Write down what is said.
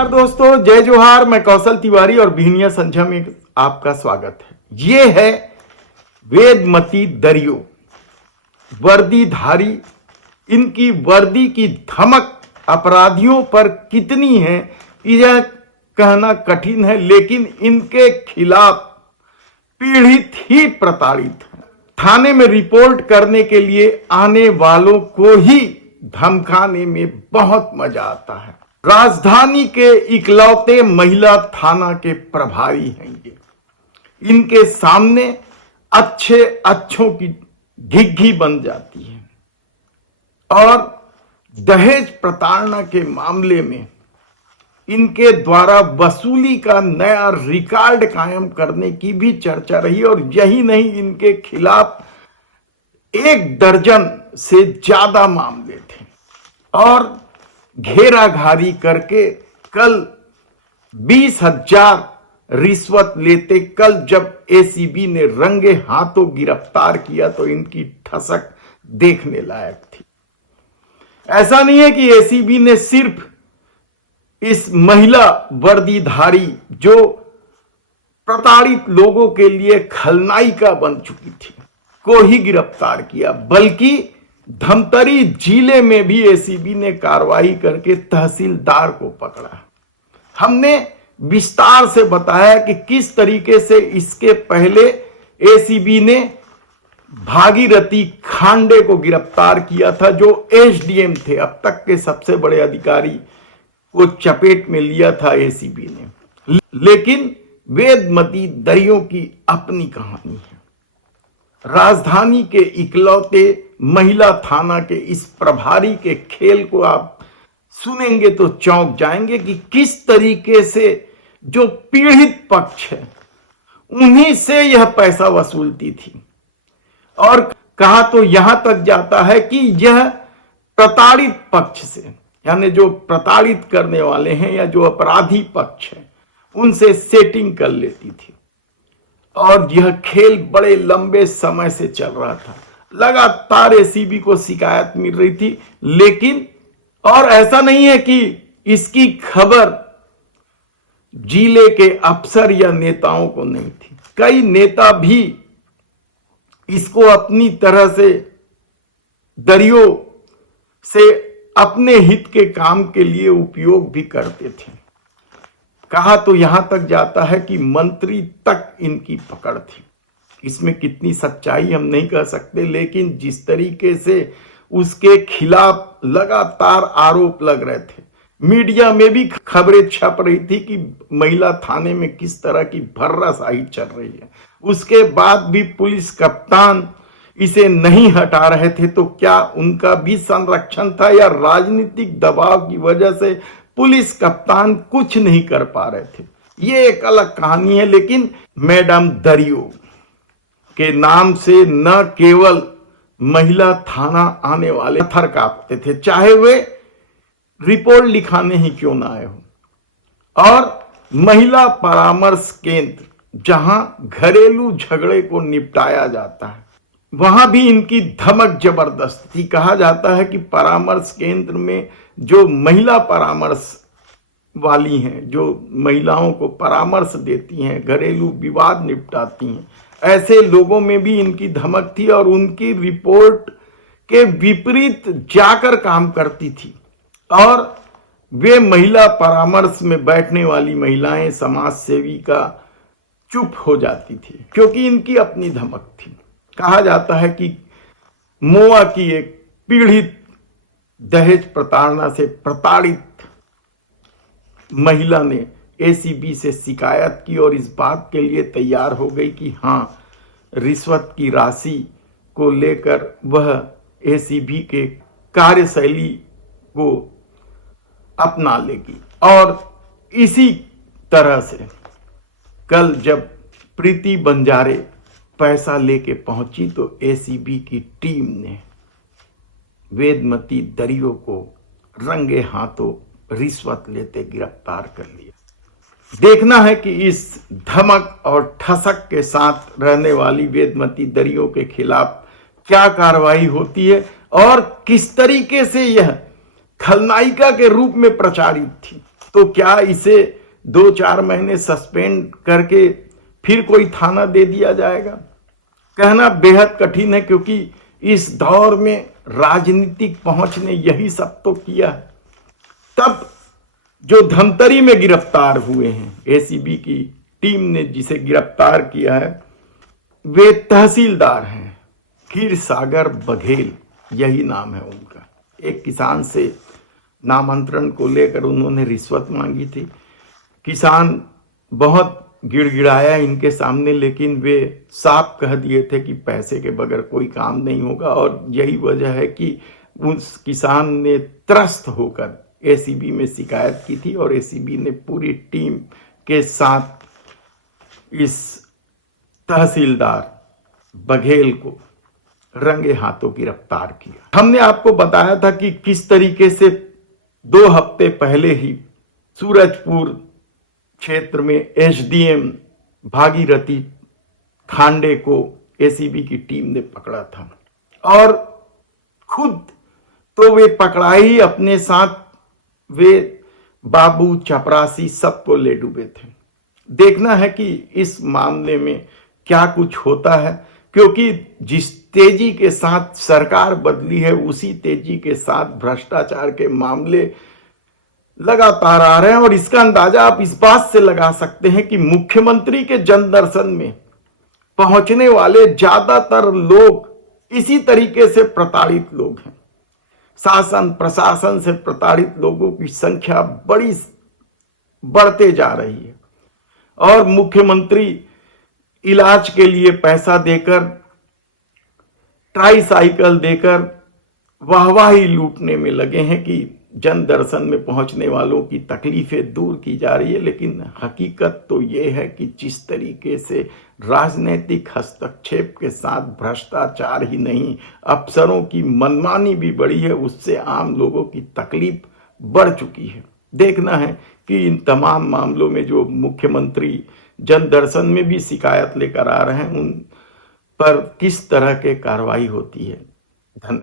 नमस्कार दोस्तों, जय जोहार। मैं कौशल तिवारी और बिहनिया संझा में आपका स्वागत है। ये है वेदमती दरियो, वर्दीधारी। इनकी वर्दी की धमक अपराधियों पर कितनी है यह कहना कठिन है, लेकिन इनके खिलाफ पीड़ित ही प्रताड़ित है। थाने में रिपोर्ट करने के लिए आने वालों को ही धमकाने में बहुत मजा आता है। राजधानी के इकलौते महिला थाना के प्रभारी हैं ये। इनके सामने अच्छे अच्छों की घिघी बन जाती है और दहेज प्रताड़ना के मामले में इनके द्वारा वसूली का नया रिकॉर्ड कायम करने की भी चर्चा रही। और यही नहीं, इनके खिलाफ 1 दर्जन से ज्यादा मामले थे और घेराघारी करके कल 20,000 रिश्वत लेते कल जब एसीबी ने रंगे हाथों गिरफ्तार किया तो इनकी ठसक देखने लायक थी। ऐसा नहीं है कि एसीबी ने सिर्फ इस महिला वर्दीधारी जो प्रताड़ित लोगों के लिए खलनायिका बन चुकी थी को ही गिरफ्तार किया, बल्कि धमतरी जिले में भी एसीबी ने कार्रवाई करके तहसीलदार को पकड़ा। हमने विस्तार से बताया कि किस तरीके से इसके पहले एसीबी ने भागीरथी खांडे को गिरफ्तार किया था, जो एसडीएम थे, अब तक के सबसे बड़े अधिकारी को चपेट में लिया था एसीबी ने। लेकिन वेदमती दरियो की अपनी कहानी है। राजधानी के इकलौते महिला थाना के इस प्रभारी के खेल को आप सुनेंगे तो चौंक जाएंगे कि किस तरीके से जो पीड़ित पक्ष है उन्हीं से यह पैसा वसूलती थी। और कहा तो यहां तक जाता है कि यह प्रताड़ित पक्ष से, यानी जो प्रताड़ित करने वाले हैं या जो अपराधी पक्ष है, उनसे सेटिंग कर लेती थी। और यह खेल बड़े लंबे समय से चल रहा था। लगातार एसीबी को शिकायत मिल रही थी, लेकिन और ऐसा नहीं है कि इसकी खबर जिले के अफसर या नेताओं को नहीं थी। कई नेता भी इसको अपनी तरह से दरियो से अपने हित के काम के लिए उपयोग भी करते थे। कहा तो यहां तक जाता है कि मंत्री तक इनकी पकड़ थी। इसमें कितनी सच्चाई हम नहीं कह सकते, लेकिन जिस तरीके से उसके खिलाफ लगातार आरोप लग रहे थे, मीडिया में भी खबरें छप रही थी कि महिला थाने में किस तरह की भर्राशाही चल रही है। उसके बाद भी पुलिस कप्तान इसे नहीं हटा रहे थे, तो क्या उनका भी संरक्षण था या राजनीतिक दबाव की वजह से पुलिस कप्तान कुछ नहीं कर पा रहे थे? ये एक अलग कहानी है। लेकिन मैडम दरियो के नाम से न केवल महिला थाना आने वाले थर कांपते थे, चाहे वे रिपोर्ट लिखाने ही क्यों ना आए हो। और महिला परामर्श केंद्र, जहां घरेलू झगड़े को निपटाया जाता है, वहां भी इनकी धमक जबरदस्त थी। कहा जाता है कि परामर्श केंद्र में जो महिला परामर्श वाली हैं, जो महिलाओं को परामर्श देती हैं, घरेलू विवाद निपटाती हैं, ऐसे लोगों में भी इनकी धमक थी और उनकी रिपोर्ट के विपरीत जाकर काम करती थी। और वे महिला परामर्श में बैठने वाली महिलाएं समाज सेवी का चुप हो जाती थी, क्योंकि इनकी अपनी धमक थी। कहा जाता है कि मोआ की एक पीड़ित दहेज प्रताड़ना से प्रताड़ित महिला ने एसीबी से शिकायत की और इस बात के लिए तैयार हो गई कि हां, रिश्वत की राशि को लेकर वह एसीबी के कार्यशैली को अपना लेगी। और इसी तरह से कल जब प्रीति बंजारे पैसा लेके पहुंची तो एसीबी की टीम ने वेदमती दरियो को रंगे हाथों रिश्वत लेते गिरफ्तार कर लिया। देखना है कि इस धमक और ठसक के साथ रहने वाली वेदमती दरियो के खिलाफ क्या कार्रवाई होती है और किस तरीके से यह खलनायिका के रूप में प्रचारित थी। तो क्या इसे 2-4 महीने सस्पेंड करके फिर कोई थाना दे दिया जाएगा? कहना बेहद कठिन है, क्योंकि इस दौर में राजनीतिक पहुंच ने यही सब तो किया। तब जो धमतरी में गिरफ्तार हुए हैं, एसीबी की टीम ने जिसे गिरफ्तार किया है, वे तहसीलदार हैं क्षीर सागर बघेल, यही नाम है उनका। एक किसान से नामांतरण को लेकर उन्होंने रिश्वत मांगी थी। किसान बहुत गिड़गिड़ाया इनके सामने, लेकिन वे साफ कह दिए थे कि पैसे के बगैर कोई काम नहीं होगा। और यही वजह है कि उस किसान ने त्रस्त होकर एसीबी में शिकायत की थी और एसीबी ने पूरी टीम के साथ इस तहसीलदार बघेल को रंगे हाथों गिरफ्तार किया। हमने आपको बताया था कि किस तरीके से 2 हफ्ते पहले ही सूरजपुर क्षेत्र में एसडीएम भागीरथी खांडे को एसीबी की टीम ने पकड़ा था, और खुद तो वे पकड़ा ही, अपने साथ वे बाबू चपरासी सबको ले डूबे थे। देखना है कि इस मामले में क्या कुछ होता है, क्योंकि जिस तेजी के साथ सरकार बदली है उसी तेजी के साथ भ्रष्टाचार के मामले लगातार आ रहे हैं। और इसका अंदाजा आप इस बात से लगा सकते हैं कि मुख्यमंत्री के जनदर्शन में पहुंचने वाले ज्यादातर लोग इसी तरीके से प्रताड़ित लोग हैं। शासन प्रशासन से प्रताड़ित लोगों की संख्या बढ़ते जा रही है, और मुख्यमंत्री इलाज के लिए पैसा देकर, ट्राईसाइकिल देकर वाहवाही लूटने में लगे हैं कि जन दर्शन में पहुंचने वालों की तकलीफें दूर की जा रही है। लेकिन हकीकत तो ये है कि जिस तरीके से राजनीतिक हस्तक्षेप के साथ भ्रष्टाचार ही नहीं, अफसरों की मनमानी भी बढ़ी है, उससे आम लोगों की तकलीफ बढ़ चुकी है। देखना है कि इन तमाम मामलों में जो मुख्यमंत्री जन दर्शन में भी शिकायत लेकर आ रहे हैं, उन पर किस तरह के कार्रवाई होती है।